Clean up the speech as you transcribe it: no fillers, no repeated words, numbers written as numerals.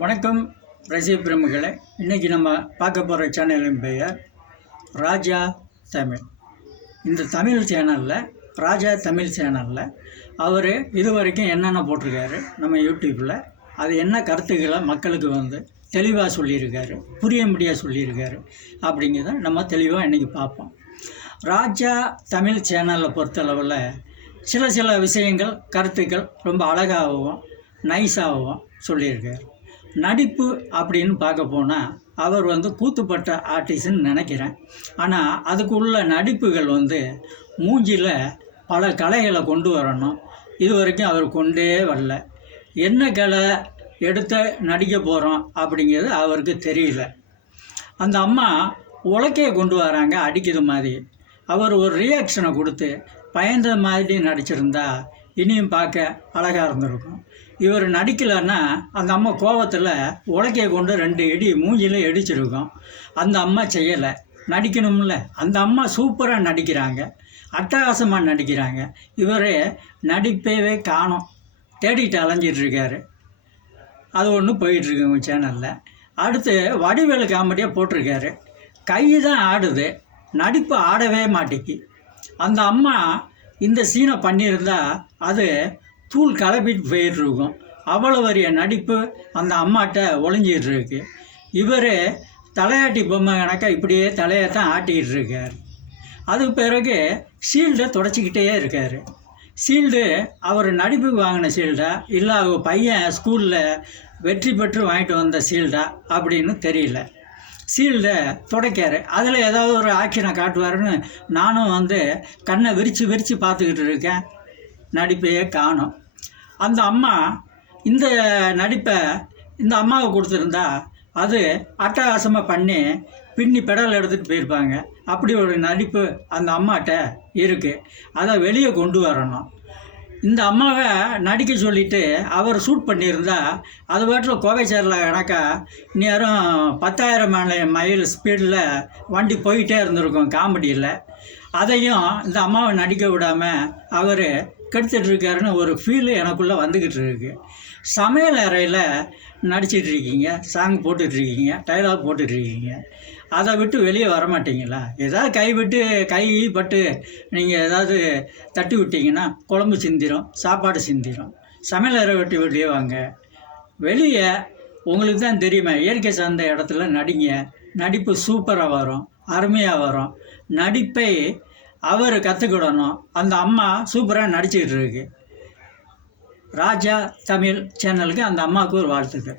வணக்கம் ரசிக பிரமுகளே. இன்றைக்கி நம்ம பார்க்க போகிற சேனலின் பெயர் ராஜா தமிழ். இந்த தமிழ் சேனலில் ராஜா தமிழ் சேனலில் அவர் இது வரைக்கும் என்னென்ன போட்டிருக்காரு நம்ம யூடியூப்பில், அது என்ன கருத்துக்களை மக்களுக்கு தெளிவாக சொல்லியிருக்காரு, புரியும்படியாக சொல்லியிருக்காரு அப்படிங்கிறத நம்ம தெளிவாக இன்றைக்கி பார்ப்போம். ராஜா தமிழ் சேனலில் பொறுத்தளவில் சில விஷயங்கள் கருத்துக்கள் ரொம்ப அழகாகவும் நைஸாகவும் சொல்லியிருக்காரு. நடிப்பு அப்படின்னு பார்க்க போனால் அவர் கூத்துப்பட்ட ஆர்டிஸ்ட்னு நினைக்கிறேன். ஆனால் அதுக்குள்ள நடிப்புகள் மூஞ்சியில் பல கலைகளை கொண்டு வரணும். இது வரைக்கும் அவர் கொண்டே வரல. என்ன கலை எடுத்து நடிக்க போகிறோம் அப்படிங்கிறது அவருக்கு தெரியல. அந்த அம்மா உலக்கையை கொண்டு வராங்க, அடிக்கிற மாதிரி. அவர் ஒரு ரியாக்ஷனை கொடுத்து பயந்த மாதிரி நடிச்சிருந்தா இனியும் பார்க்க அழகாக இருந்திருக்கும். இவர் நடிக்கலைன்னா அந்த அம்மா கோபத்தில் உலக்கையை கொண்டு 2 இடி மூஞ்சியில் இடிச்சிருக்கும். அந்த அம்மா செய்யலை, நடிக்கணும்ல. அந்த அம்மா சூப்பராக நடிக்கிறாங்க, அட்டகாசமாக நடிக்கிறாங்க. இவர் நடிப்பவே காணோம், தேடிட்டு அலைஞ்சிட்ருக்காரு. அது ஒன்று போயிட்டுருக்கு உங்கள் சேனலில். அடுத்து வடிவேலு காமெடியாக போட்டிருக்காரு. கை தான் ஆடுது, நடிப்பு ஆடவே மாட்டேங்கி. அந்த அம்மா இந்த சீனை பண்ணியிருந்தா அது தூள் கலப்பிட்டு போயிட்டுருக்கும். அவ்வளோ வரிய நடிப்பு அந்த அம்மாட்ட ஒளிஞ்சிகிட்ருக்கு. இவர் தலையாட்டி பொம்மை கணக்காக இப்படியே தலையை தான் ஆட்டிக்கிட்டு இருக்கார். அதுக்கு பிறகு ஷீல்டை தொடச்சிக்கிட்டே இருக்கார். ஷீல்டு அவர் நடிப்புக்கு வாங்கின ஷீல்டா இல்லை அவங்க பையன் ஸ்கூலில் வெற்றி பெற்று வாங்கிட்டு வந்த ஷீல்டா அப்படின்னு தெரியல. ஷீல்டை துடைக்காரு. அதில் ஏதாவது ஒரு ஆக்ஷனை காட்டுவாருன்னு நானும் கண்ணை விரித்து பார்த்துக்கிட்டு இருக்கேன். நடிப்பையே காணும். அந்த அம்மா இந்த நடிப்பை இந்த அம்மாவை கொடுத்துருந்தா அது அட்டகாசமாக பண்ணி பின்னி பெடல் எடுத்துகிட்டு போயிருப்பாங்க. அப்படி ஒரு நடிப்பு அந்த அம்மாட்ட இருக்குது. அதை வெளியே கொண்டு வரணும். இந்த அம்மாவை நடிக்க சொல்லிவிட்டு அவர் ஷூட் பண்ணியிருந்தா அது பாட்டில் கோவைச்சேரில் கணக்கா நேரம் 10,000 மைல் ஸ்பீடில் வண்டி போயிட்டே இருந்திருக்கும் காமெடியில். அதையும் இந்த அம்மாவை நடிக்க விடாமல் அவர் கெடுத்துட்ருக்காருன்னு ஒரு ஃபீலு எனக்குள்ளே வந்துக்கிட்டு இருக்கு. சமையல் அறையில் நடிச்சிட்ருக்கீங்க, சாங் போட்டுட்ருக்கீங்க, டைலாக் போட்டுட்ருக்கீங்க. அதை விட்டு வெளியே வரமாட்டீங்களா? ஏதாவது கை பட்டு நீங்கள் ஏதாவது தட்டி விட்டிங்கன்னா குழம்பு சிந்திரும், சாப்பாடு சிந்திரும். சமையல் அறை விட்டு வெளியே வாங்க. வெளியே உங்களுக்கு தான் தெரியுமா, இயற்கை சார்ந்த இடத்துல நடிங்க. நடிப்பு சூப்பராக வரும், அருமையாக வரும். நடிப்பை அவர் கற்றுக்கிடணும். அந்த அம்மா சூப்பராக நடிச்சுக்கிட்டு இருக்கு. ராஜா தமிழ் சேனலுக்கு அந்த அம்மாவுக்கு ஒரு வாழ்த்துக்கள்.